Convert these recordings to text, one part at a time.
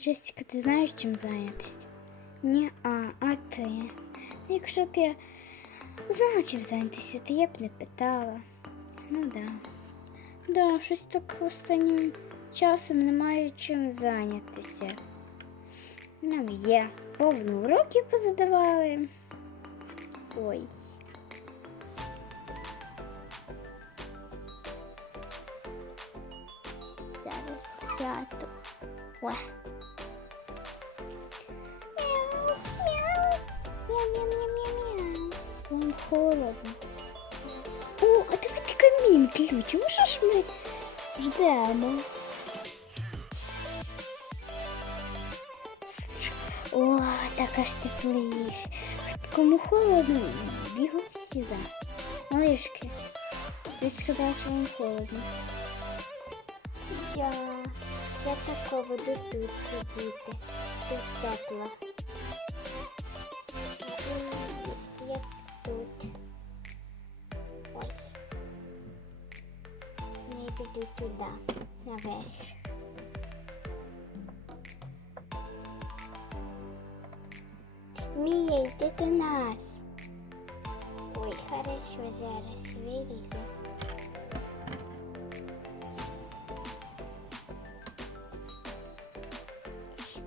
Джесіка, ти знаєш, чим зайнятися? Ні, а, а ти? Ну, Якщо б я знала, чим зайнятися, то я б не питала. Ну да. Да, щось так останнім часом немає чим зайнятися. Ну, є. Повно уроків позадавали. Ой. Зараз сяду. Ой. Мяу, мяу, мяу, мяу, мяу. Вам холодно. О, а давайте камін включимо. Що ж ми ждемо? О, так аж тепліше. Кому холодно, бігом сюди. Малишки, ви ж сказали, що вам холодно. Я, я тако буду тут сидіти. Тут тепло. Я туди, наверх. Мія, йди до нас. Ой, хорошо, зараз вилізу.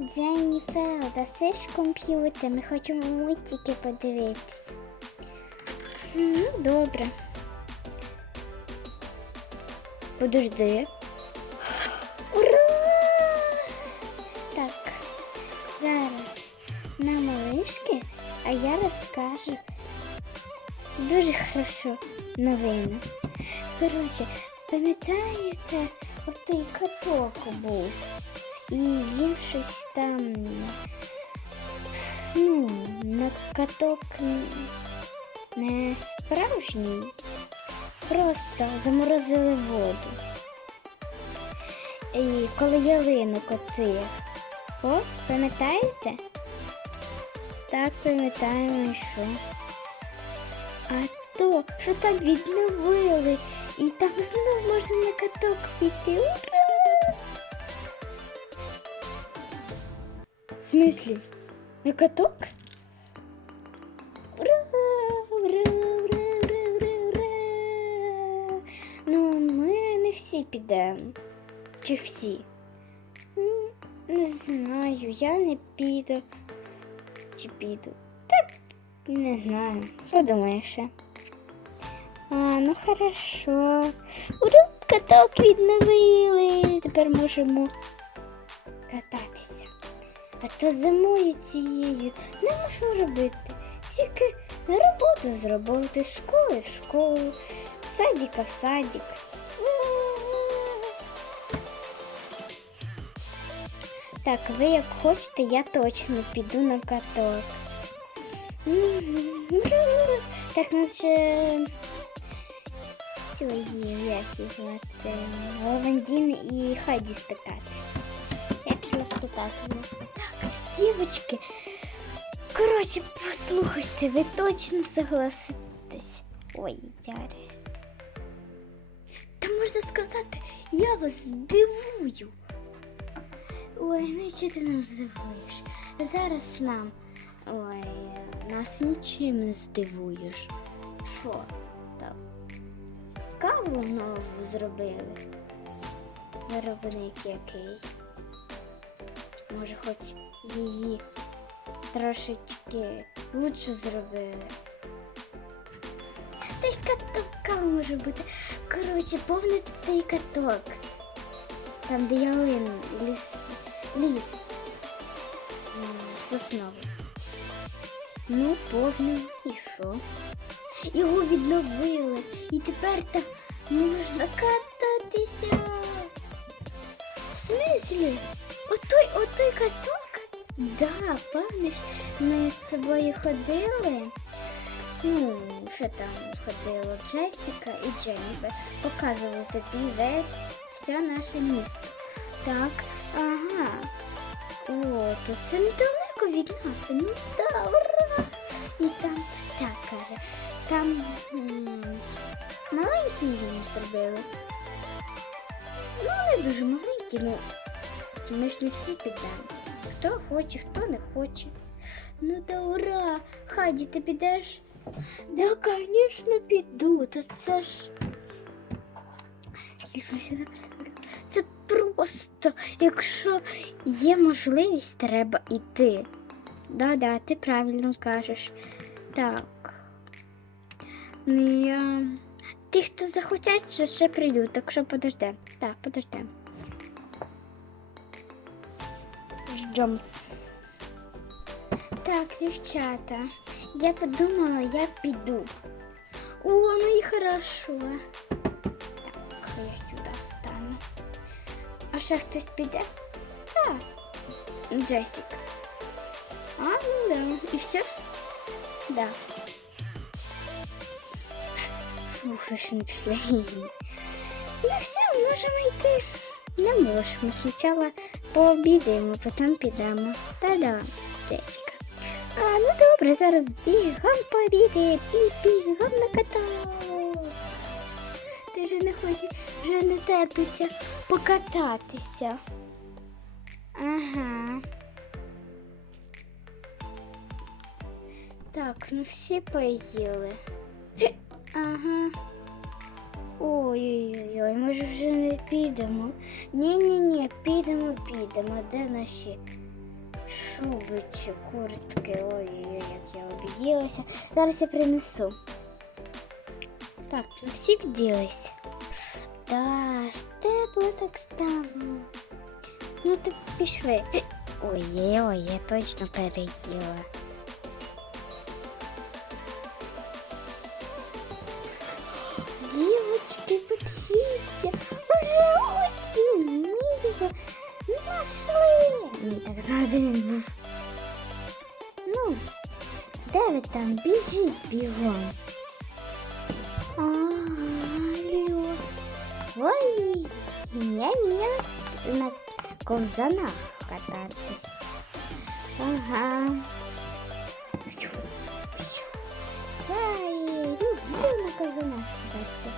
Дженніфер, даси ж комп'ютер, ми хочемо мультики подивитися. Ну, добре. Подожди. Ура! Так, зараз на малишки, а я розкажу дуже хорошо новину. Коротше, пам'ятаєте, отой каток був. І він щось там. Ну, на каток не справжній. Просто заморозили воду. І коли ялину котив. О, пам'ятаєте? Так пам'ятаємо, що. А то, що так відновили, і там знов можна на каток піти. Ура! В смислі? На каток? Не підемо. Чи всі? Не знаю, я не піду. Чи піду? Та не знаю. Подумаю ще. А, ну хорошо. Ура, каток відновили. Тепер можемо кататися. А то зимою цією нема що робити. Тільки роботу з роботи, з школи в школу, з садика в садик. Так, ви як хочете, я точно піду на каток. Так, наче сьогодні як звати Лавандін і Хайді спитати. Я пішла спитати. Так, дівчатки, коротше, послухайте, ви точно согласитесь. Ой, дярись. Та можна сказати, я вас здивую. Ой, ну що ти нам здивуєш? Зараз нам. Ой, нас нічим не здивуєш. Що там? Каву нову зробили. Виробник який. Може, хоч її трошечки лучше зробили. Та й каток може бути. Коротше, повний той каток. Там, де ялин, ліс, ліс. Сосновий. Ну, повний і що? Його відновили. І тепер там можна кататися. В смислі? Отой, отой каток? Да, пам'ятаєш, ми з тобою ходили. Ну, що там ходило? Джесіка і Дженніфер. Показували тобі весь все наше місто. Так. О, тут це недалеко від нас. Ну да, ура! Там, так там маленький він зробили. Ну, не дуже маленький, ну Ми ж не всі підемо. Хто хоче, хто не хоче. Ну да ура! Хаді, ти підеш? Да, звісно, піду. Та це ж. Слухайся, записати. Просто, якщо є можливість, треба йти. Да-да, ти правильно кажеш. Так. Ну, я... Ті, хто захотять, ще, ще прийдуть, так що подождем. Так, подождем. Ждемс. Так, дівчата, я подумала, я піду. О, ну і хорошо. Так, ще хтось піде? Так. Джесік. А, ну да. І все? Да. Фух, ще не пішли. Ну все, можемо йти. Не можемо. Спочатку пообідаємо, потім підемо. Та-да, Джесіка. А, ну добре, зараз бігом пообідаємо і бігом на каток. Ти вже не хочеш, вже не терпиться покататися. Ага. Так, ну всі поїли. Ага. Ой-ой-ой, ми ж вже не підемо. Ні-ні-ні, підемо, підемо. Де наші шуби чи куртки? Ой-ой-ой, як я об'їлася. Зараз я принесу. Так, ну всі вділися. Да, ж тепло так стало. Ну то пішли. Ой-ой, я точно переїла. Дівочки, подивіться, ура, ось він, ми його знайшли. Ні, так знати він був. Ну, де ви там? Біжіть бігом. Ой, я вмію на ковзанах кататись. Ага. Я і люблю на ковзанах кататися.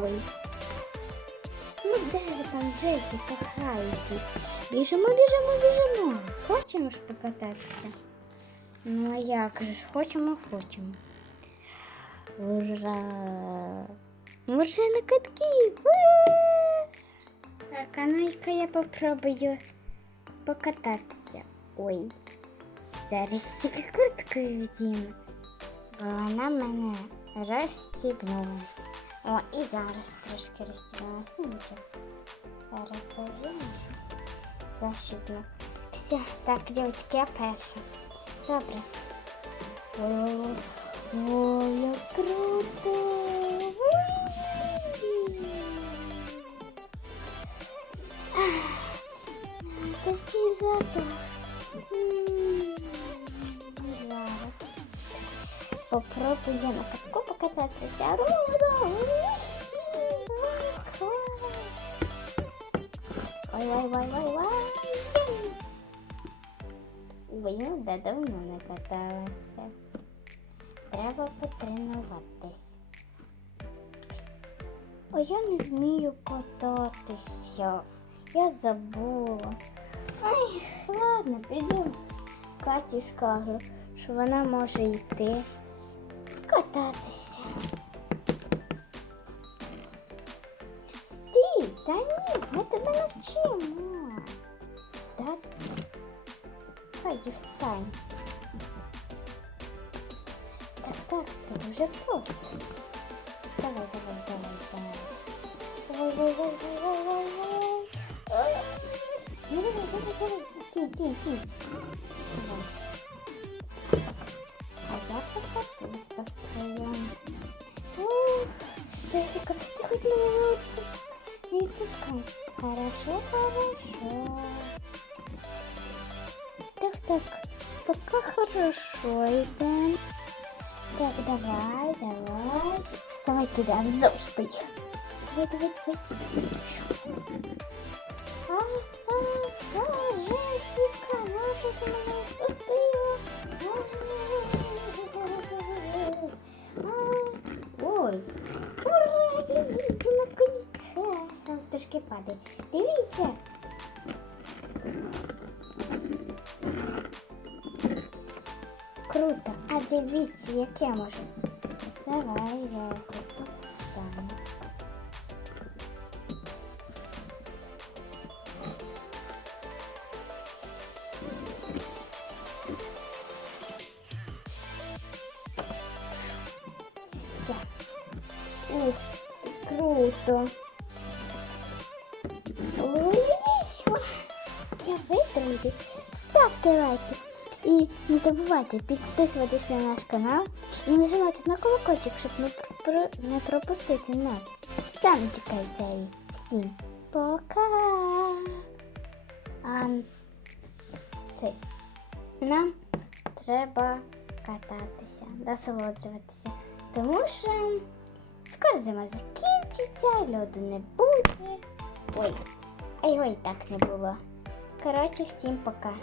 Ой. Ну де ви там, Джесіка, Хайді? Біжимо, біжимо, біжимо. Хочемо ж покататися? Ну а як же ж, хочемо, хочемо. Ура! Ми вже на катки! Ура! Так, а ну-ка я попробую покататися. Ой, зараз тільки куртку вдіну. Бо вона мене розстібнулась. О, і зараз трошки розстібнулась. Ну. Зараз повинна. Защібну. Все, так, дівчатки, я перша. Добре. О, о, як круто! Попробую на катку покататися. Ровно. Ой, ой, ой, ой, ой. Ой, ну да давно не каталася. Треба потренуватись. А я не вмію кататися. Я забула. Ай, ладно, піду. Каті скажу, що вона може йти кататися. Стій, та ні, ми тебе навчимо. Так. Хай встань. Так, так, це дуже просто. Давай, давай, давай, давай. Давай, давай, давай, давай, давай. Ой. Ну, давай, давай, давай. Ті, ті, ті. Давай. хорошо идем. Так, давай, давай. Давай туда, вздовж поехали. Давай, давай, давай. А, а, а, отпустила. Ой, ура, я їду на. Там трошки падає. Дивіться. Круто. А дивіться, яке може. Давай я тут стану. Ух, круто. Ой, я ви, друзі, ставте лайки. І не забувайте підписуватися на наш канал і нажимати на колокольчик, щоб не, пропустити нас. Саме цікаві. Всім пока! А, цей. Нам треба кататися, насолоджуватися. Тому що скоро зима закінчиться, льоду не буде. Ой, а його і так не було. Коротше, всім пока.